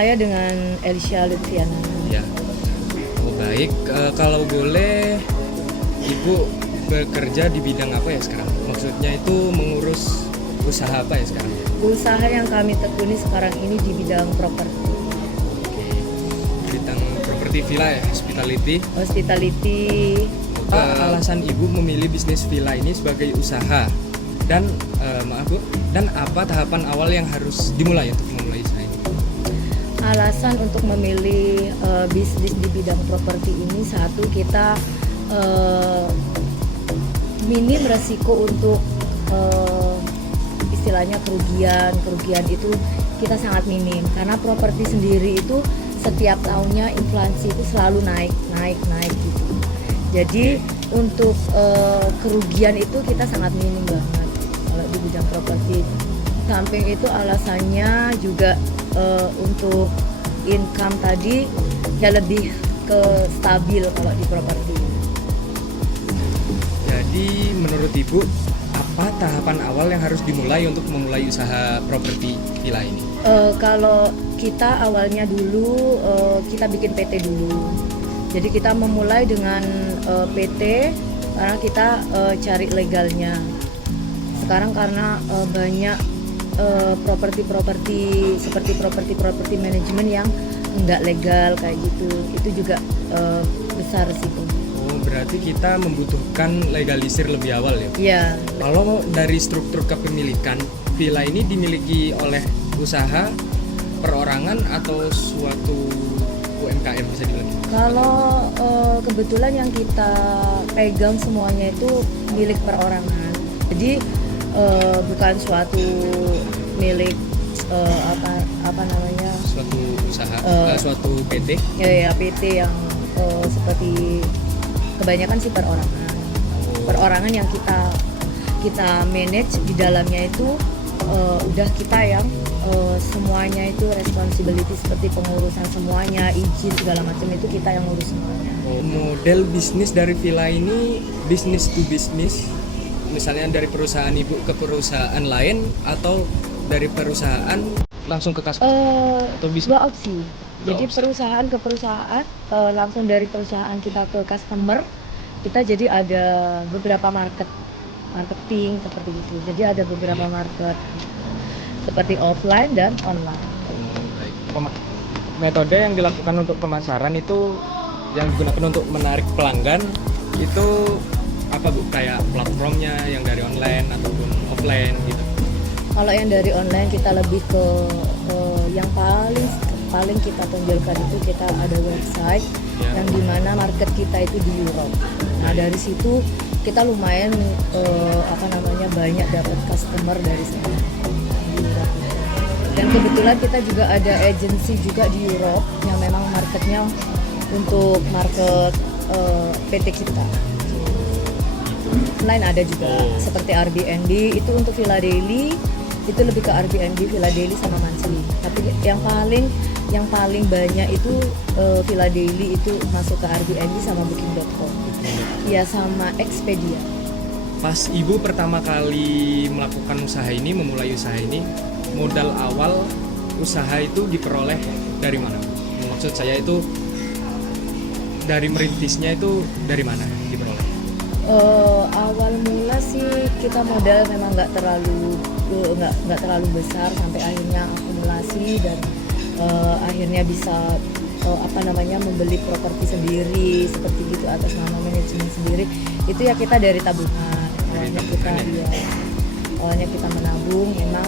saya dengan Elisha Lutfiana. Ya. Oh baik, kalau boleh Ibu bekerja di bidang apa ya sekarang? Maksudnya itu mengurus usaha apa ya sekarang? Usaha yang kami tekuni sekarang ini di bidang properti. Oke. Bidang properti villa ya, Hospitality. Alasan Ibu memilih bisnis villa ini sebagai usaha dan maaf Bu, dan apa tahapan awal yang harus dimulai untuk memulai usaha ini? Alasan untuk memilih bisnis di bidang properti ini, satu, kita minim resiko untuk istilahnya kerugian itu kita sangat minim, karena properti sendiri itu setiap tahunnya inflasi itu selalu naik gitu. Jadi untuk kerugian itu kita sangat minim banget kalau di bidang properti. Samping itu alasannya juga untuk income tadi ya lebih ke stabil kalau di properti. Jadi menurut Ibu apa tahapan awal yang harus dimulai untuk memulai usaha properti villa ini? Kalau kita awalnya dulu kita bikin PT dulu. Jadi kita memulai dengan PT karena kita cari legalnya. Sekarang karena banyak properti seperti properti manajemen yang nggak legal kayak gitu, itu juga besar resiko. Oh berarti kita membutuhkan legalisir lebih awal ya? Iya. Kalau dari struktur kepemilikan villa ini dimiliki oleh usaha perorangan atau suatu UMKM bisa dibilang? Kalau kebetulan yang kita pegang semuanya itu milik perorangan. Jadi bukan suatu milik apa namanya? Suatu usaha, suatu PT? Ya PT yang seperti kebanyakan sih perorangan. Perorangan yang kita manage di dalamnya itu udah kita yang semuanya itu responsibility seperti pengurusan semuanya, izin segala macam itu kita yang ngurus semuanya. Model bisnis dari villa ini business to business, misalnya dari perusahaan Ibu ke perusahaan lain atau dari perusahaan langsung ke customer? Dua opsi. Jadi perusahaan ke perusahaan, langsung dari perusahaan kita ke customer, kita jadi ada beberapa marketing seperti itu. Jadi ada beberapa market seperti offline dan online. Baik. Metode yang dilakukan untuk pemasaran itu yang digunakan untuk menarik pelanggan itu apa Bu? Kayak platformnya yang dari online ataupun offline gitu? Kalau yang dari online kita lebih ke yang paling kita tonjolkan itu kita ada website yang dimana market kita itu di Europe. Nah dari situ kita lumayan banyak dapat customer dari sana. Dan kebetulan kita juga ada agency juga di Europe yang memang marketnya untuk market PT kita. Lain ada juga seperti Airbnb itu untuk villa daily, itu lebih ke Airbnb, villa daily sama monthly. Tapi yang paling banyak itu villa daily itu masuk ke Airbnb sama booking.com. Ya sama Expedia. Pas Ibu pertama kali melakukan usaha ini, memulai usaha ini, modal awal usaha itu diperoleh dari mana? Maksud saya itu dari merintisnya itu dari mana diperoleh? Awal mula sih kita modal memang nggak terlalu besar sampai akhirnya akumulasi dan akhirnya bisa membeli properti sendiri seperti gitu atas nama manajemen sendiri. Itu ya kita dari tabungan. Awalnya kita menabung, memang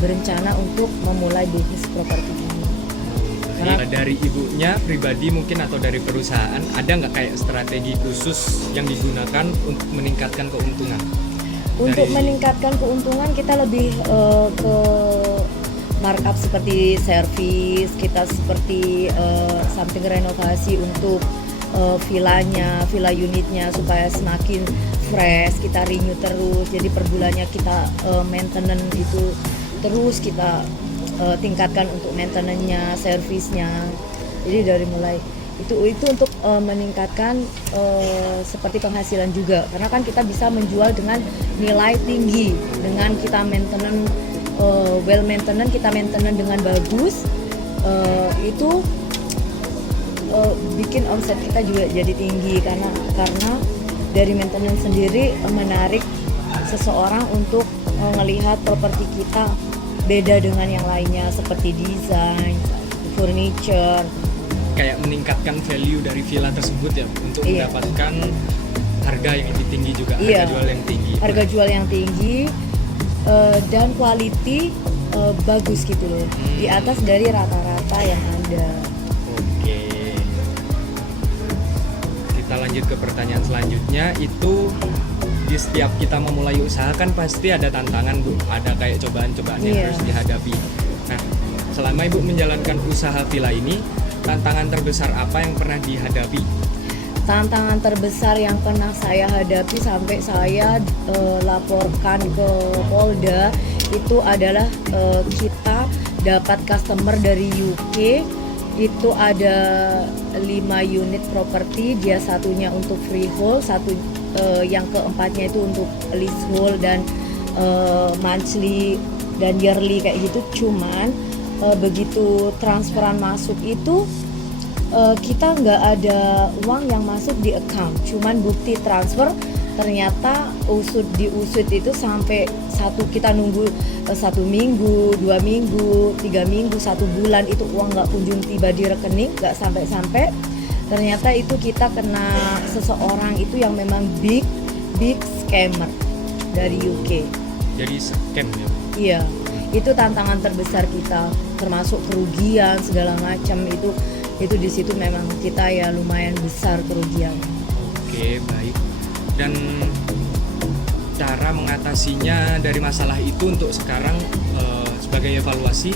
berencana untuk memulai bisnis properti ini. Karena dari ibunya pribadi mungkin atau dari perusahaan ada nggak kayak strategi khusus yang digunakan untuk meningkatkan keuntungan? Untuk meningkatkan keuntungan kita lebih ke markup seperti servis, kita seperti samping renovasi untuk villa unitnya supaya semakin fresh, kita renew terus. Jadi per bulannya kita maintenance itu terus kita tingkatkan untuk maintenance-nya, servisnya. Jadi dari mulai itu untuk meningkatkan seperti penghasilan juga, karena kan kita bisa menjual dengan nilai tinggi dengan kita maintenance well maintenance, kita maintenance dengan bagus, itu bikin omset kita juga jadi tinggi karena dari maintenance sendiri menarik seseorang untuk melihat properti kita beda dengan yang lainnya seperti desain, furniture. Kayak meningkatkan value dari villa tersebut ya untuk Iya. mendapatkan harga yang lebih tinggi juga, Iya. harga jual yang tinggi. Harga jual yang tinggi dan quality bagus gitu loh, di atas dari rata-rata yang ada. Oke. Kita lanjut ke pertanyaan selanjutnya, itu di setiap kita memulai usaha kan pasti ada tantangan Bu, ada kayak cobaan-cobaan yang Iya. harus dihadapi. Nah, selama Ibu menjalankan usaha villa ini, tantangan terbesar apa yang pernah dihadapi? Tantangan terbesar yang pernah saya hadapi sampai saya laporkan ke Polda itu adalah kita dapat customer dari UK, itu ada 5 unit properti, dia satunya untuk freehold, yang keempatnya itu untuk leasehold dan monthly dan yearly kayak gitu. Cuman begitu transferan masuk itu kita nggak ada uang yang masuk di account, cuman bukti transfer. Ternyata diusut itu sampai kita nunggu 1 minggu, 2 minggu, 3 minggu, 1 bulan, itu uang nggak kunjung tiba di rekening, nggak sampai. Ternyata itu kita kena seseorang itu yang memang big scammer dari UK. Jadi scam ya. Iya, itu tantangan terbesar kita, termasuk kerugian segala macam itu di situ memang kita ya lumayan besar kerugian. Oke, baik. Dan cara mengatasinya dari masalah itu untuk sekarang sebagai evaluasi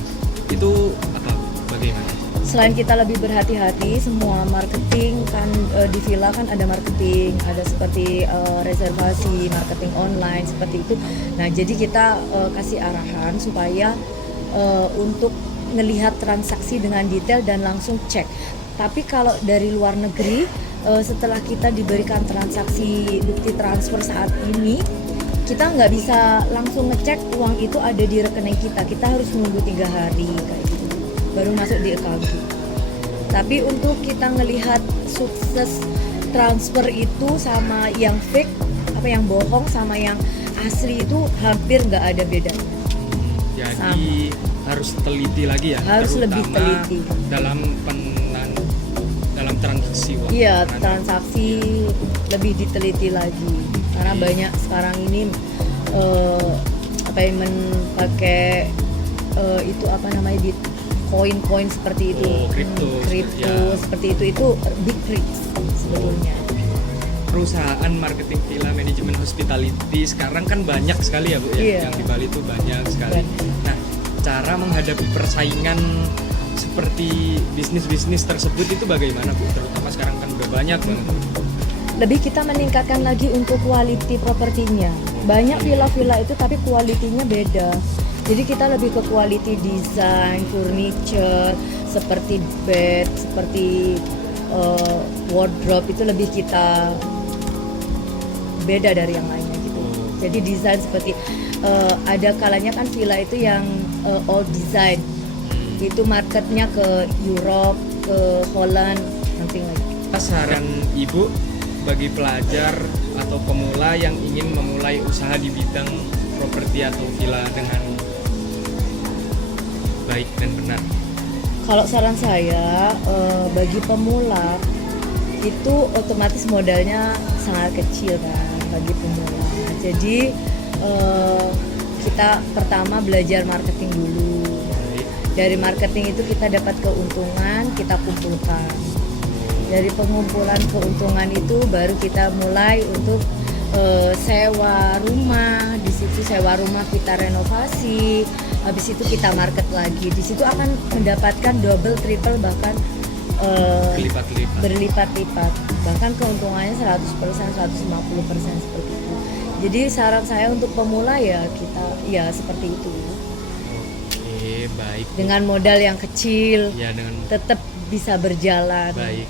itu apa? Bagaimana? Selain kita lebih berhati-hati, semua marketing kan di villa kan ada marketing, ada seperti reservasi, marketing online seperti itu. Nah, jadi kita kasih arahan supaya untuk ngelihat transaksi dengan detail dan langsung cek. Tapi kalau dari luar negeri, setelah kita diberikan transaksi bukti transfer saat ini, kita nggak bisa langsung ngecek uang itu ada di rekening kita harus nunggu 3 hari kayak gitu, baru masuk di account kita. Tapi untuk kita ngelihat sukses transfer itu sama yang fake, yang bohong sama yang asli itu hampir nggak ada bedanya. Jadi harus teliti lagi ya. Harus lebih terutama teliti dalam transaksi uang. Iya, transaksi lebih diteliti lagi karena banyak sekarang ini payment pakai itu koin seperti itu. Kripto ya. seperti itu big risk sebetulnya. Perusahaan marketing villa manajemen hospitality sekarang kan banyak sekali ya Bu ya. Iya. Yang di Bali itu banyak sekali. Nah, cara menghadapi persaingan seperti bisnis tersebut itu bagaimana Bu? Terutama sekarang kan udah banyak banget. Lebih kita meningkatkan lagi untuk quality propertinya. Banyak villa-villa itu tapi kualitinya beda. Jadi kita lebih ke quality design, furniture, seperti bed, seperti wardrobe itu lebih kita beda dari yang lainnya gitu. Jadi desain seperti ada kalanya kan villa itu yang old design. Itu marketnya ke Europe, ke Holland, something like that. Saran Ibu bagi pelajar atau pemula yang ingin memulai usaha di bidang properti atau villa dengan baik dan benar. Kalau saran saya bagi pemula itu otomatis modalnya sangat kecil kan bagi pemula. Jadi kita pertama belajar marketing dulu. Dari marketing itu kita dapat keuntungan, kita kumpulkan. Dari pengumpulan keuntungan itu baru kita mulai untuk sewa rumah. Di situ sewa rumah kita renovasi. Habis itu kita market lagi. Di situ akan mendapatkan double, triple, bahkan berlipat-lipat. Bahkan keuntungannya 100%, 150% seperti itu. Jadi saran saya untuk pemula ya kita ya seperti itu. Oke, baik. Dengan modal yang kecil, Ya, dengan tetap bisa berjalan. baik.